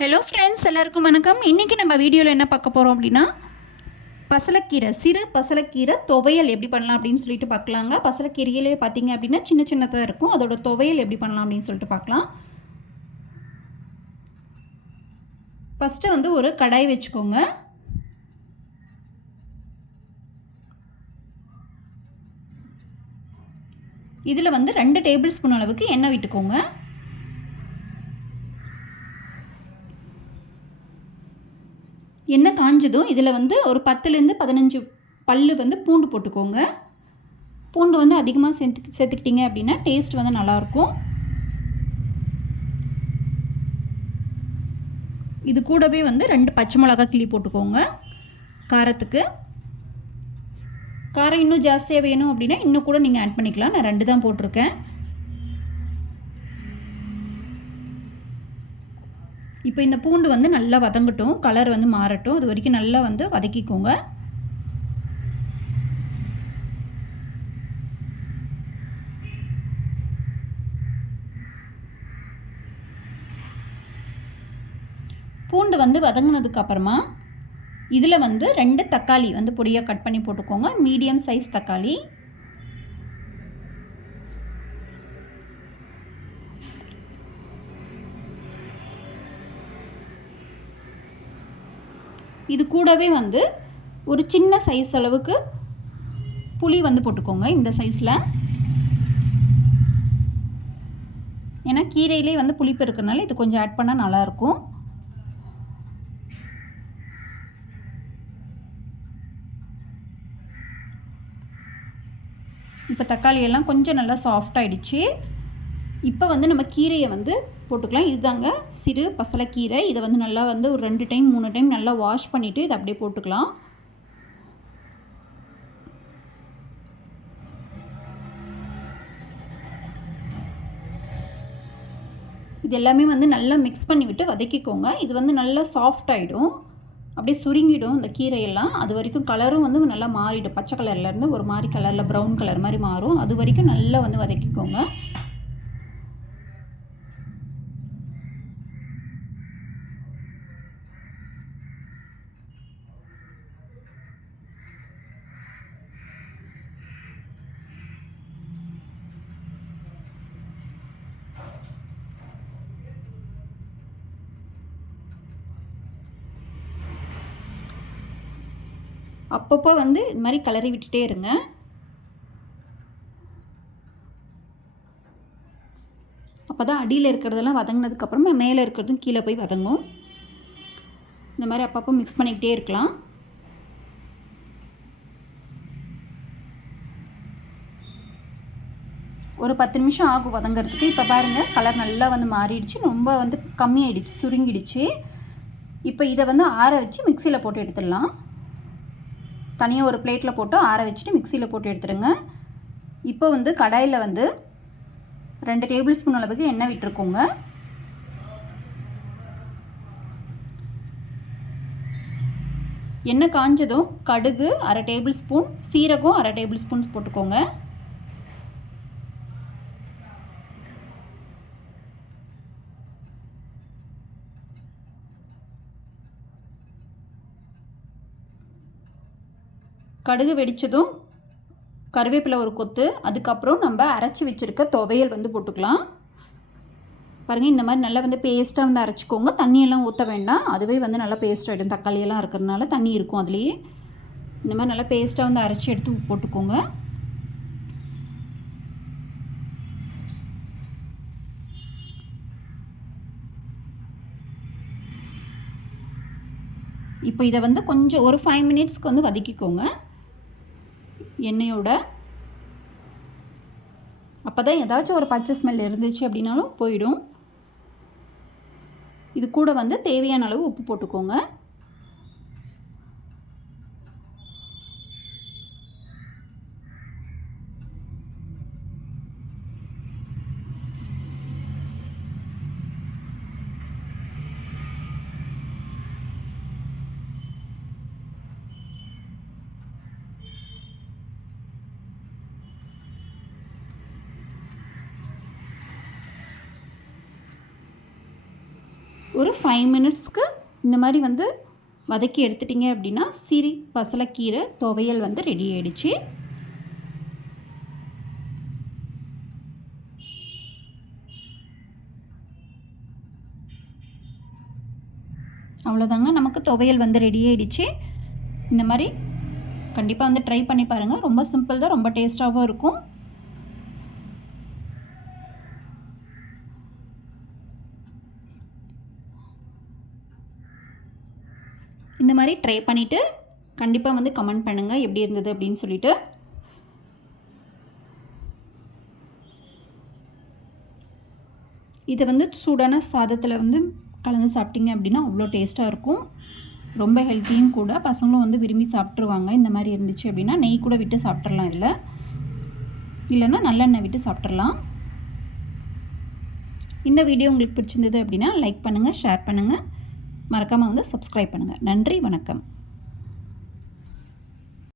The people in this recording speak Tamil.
ஹலோ ஃப்ரெண்ட்ஸ், எல்லாருக்கும் வணக்கம். இன்றைக்கி நம்ம வீடியோவில் என்ன பார்க்க போகிறோம் அப்படின்னா, பசலைக்கீரை, சிறு பசலைக்கீரை துவையல் எப்படி பண்ணலாம் அப்படின்னு சொல்லிட்டு பார்க்கலாங்க. பசலைக்கீரையிலே பார்த்தீங்க அப்படின்னா சின்ன சின்னதாக இருக்கும். அதோட துவையல் எப்படி பண்ணலாம் அப்படின்னு சொல்லிட்டு பார்க்கலாம். ஃபஸ்ட்டு வந்து ஒரு கடாய் வச்சுக்கோங்க. இதில் வந்து 2 டேபிள் ஸ்பூன் அளவுக்கு எண்ணெய் விட்டுக்கோங்க. எண்ணெய் காஞ்சதும் இதில் வந்து ஒரு 10லேருந்து 15 பல்லு வந்து பூண்டு போட்டுக்கோங்க. பூண்டு வந்து அதிகமாக சேர்த்துக்கிட்டிங்க அப்படின்னா டேஸ்ட் வந்து நல்லாயிருக்கும். இது கூடவே வந்து 2 பச்சை மிளகாய் கிள்ளி போட்டுக்கோங்க. காரத்துக்கு காரம் இன்னும் ஜாஸ்தியாக வேணும் அப்படின்னா இன்னும் கூட நீங்கள் ஆட் பண்ணிக்கலாம். நான் 2 தான் போட்டிருக்கேன். இப்போ இந்த பூண்டு வந்து நல்லா வதங்கட்டும், கலர் வந்து மாறட்டும். அது வரைக்கும் நல்லா வந்து வதக்கிக்கோங்க. பூண்டு வந்து வதங்கினதுக்கு அப்புறமா இதில் வந்து 2 தக்காளி வந்து பொடியாக கட் பண்ணி போட்டுக்கோங்க. மீடியம் சைஸ் தக்காளி. இது கூடவே வந்து ஒரு சின்ன சைஸ் அளவுக்கு புளி வந்து போட்டுக்கோங்க. இந்த சைஸில், ஏன்னா கீரையிலே வந்து புளிப்பு இருக்கிறனால இது கொஞ்சம் ஆட் பண்ணால் நல்லாயிருக்கும். இப்போ தக்காளி எல்லாம் கொஞ்சம் நல்லா சாஃப்டாகிடுச்சு. இப்போ வந்து நம்ம கீரையை வந்து போட்டுக்கலாம். இதுதாங்க சிறு பசலைக்கீரை. இதை வந்து நல்லா வந்து ஒரு 2 டைம் 3 டைம் நல்லா வாஷ் பண்ணிவிட்டு இதை அப்படியே போட்டுக்கலாம். இது எல்லாமே வந்து நல்லா மிக்ஸ் பண்ணிவிட்டு வதக்கிக்கோங்க. இது வந்து நல்லா சாஃப்ட் ஆகிடும், அப்படியே சுருங்கிடும் இந்த கீரையெல்லாம். அது வரைக்கும் கலரும் வந்து நல்லா மாறிடும். பச்சை கலர்லேருந்து ஒரு மாதிரி கலரில் ப்ரௌன் கலர் மாதிரி மாறும். அது வரைக்கும் நல்லா வந்து வதக்கிக்கோங்க. அப்பப்போ வந்து இது மாதிரி கலரி விட்டுட்டே இருங்க. அப்போ தான் அடியில் இருக்கிறதெல்லாம் வதங்கினதுக்கப்புறமா மேலே இருக்கிறதும் கீழே போய் வதங்கும். இந்த மாதிரி அப்பப்போ மிக்ஸ் பண்ணிக்கிட்டே இருக்கலாம். ஒரு 10 நிமிஷம் ஆகும் வதங்கிறதுக்கு. இப்போ பாருங்கள், கலர் நல்லா வந்து மாறிடுச்சு, ரொம்ப வந்து கம்மியாயிடுச்சு, சுருங்கிடுச்சு. இப்போ இதை வந்து ஆற வச்சு மிக்சியில் போட்டு எடுத்துடலாம். தனியாக ஒரு பிளேட்டில் போட்டு ஆற வச்சுட்டு மிக்சியில் போட்டு எடுத்துடுங்க. இப்போ வந்து கடாயில் வந்து 2 டேபிள் ஸ்பூன் அளவுக்கு எண்ணெய் விட்டுருக்கோங்க. எண்ணெய் காஞ்சதும் கடுகு 1/2 டேபிள் ஸ்பூன், சீரகம் 1/2 டேபிள் ஸ்பூன் போட்டுக்கோங்க. கடுகு வெடித்ததும் கருவேப்பிலை ஒரு கொத்து, அதுக்கப்புறம் நம்ம அரைச்சி வச்சுருக்க துவையல் வந்து போட்டுக்கலாம். பாருங்கள், இந்த மாதிரி நல்லா வந்து பேஸ்ட்டாக வந்து அரைச்சிக்கோங்க. தண்ணியெல்லாம் ஊற்ற வேண்டாம், அதுவே வந்து நல்லா பேஸ்ட் ஆகிடும். தக்காளியெல்லாம் இருக்கிறதுனால தண்ணி இருக்கும் அதுலேயே. இந்த மாதிரி நல்லா பேஸ்ட்டாக வந்து அரைச்சி எடுத்து போட்டுக்கோங்க. இப்போ இதை வந்து கொஞ்சம் ஒரு 5 மினிட்ஸ்க்கு வந்து வதக்கிக்கோங்க எண்ணெயோட. அப்போ தான் ஏதாச்சும் ஒரு பச்சை ஸ்மெல் இருந்துச்சு அப்படின்னாலும் போயிடும். இது கூட வந்து தேவையான அளவு உப்பு போட்டுக்கோங்க. ஒரு 5 மினிட்ஸ்க்கு இந்த மாதிரி வந்து வதக்கி எடுத்துட்டிங்க அப்படின்னா சிரி பசலைக்கீரை துவையல் வந்து ரெடி ஆகிடுச்சு. அவ்வளோதாங்க, நமக்கு துவையல் வந்து ரெடி ஆகிடுச்சு. இந்த மாதிரி கண்டிப்பாக வந்து ட்ரை பண்ணி பாருங்கள். ரொம்ப சிம்பிள் தான், ரொம்ப டேஸ்ட்டாகவும் இருக்கும். இந்த மாதிரி ட்ரை பண்ணிவிட்டு கண்டிப்பாக வந்து கமெண்ட் பண்ணுங்கள் எப்படி இருந்தது அப்படின்னு சொல்லிட்டு. இதை வந்து சூடான சாதத்தில் வந்து கலந்து சாப்பிட்டீங்க அப்படின்னா அவ்வளோ டேஸ்ட்டாக இருக்கும். ரொம்ப ஹெல்த்தியும் கூட, பசங்களும் வந்து விரும்பி சாப்பிட்ருவாங்க. இந்த மாதிரி இருந்துச்சு அப்படின்னா நெய் கூட விட்டு சாப்பிட்றலாம், இல்லைன்னா நல்லெண்ணெய் விட்டு சாப்பிட்றலாம். இந்த வீடியோ உங்களுக்கு பிடிச்சிருந்தது அப்படின்னா லைக் பண்ணுங்கள், ஷேர் பண்ணுங்கள், மறக்காமல் வந்து சப்ஸ்கிரைப் பண்ணுங்கள். நன்றி, வணக்கம்.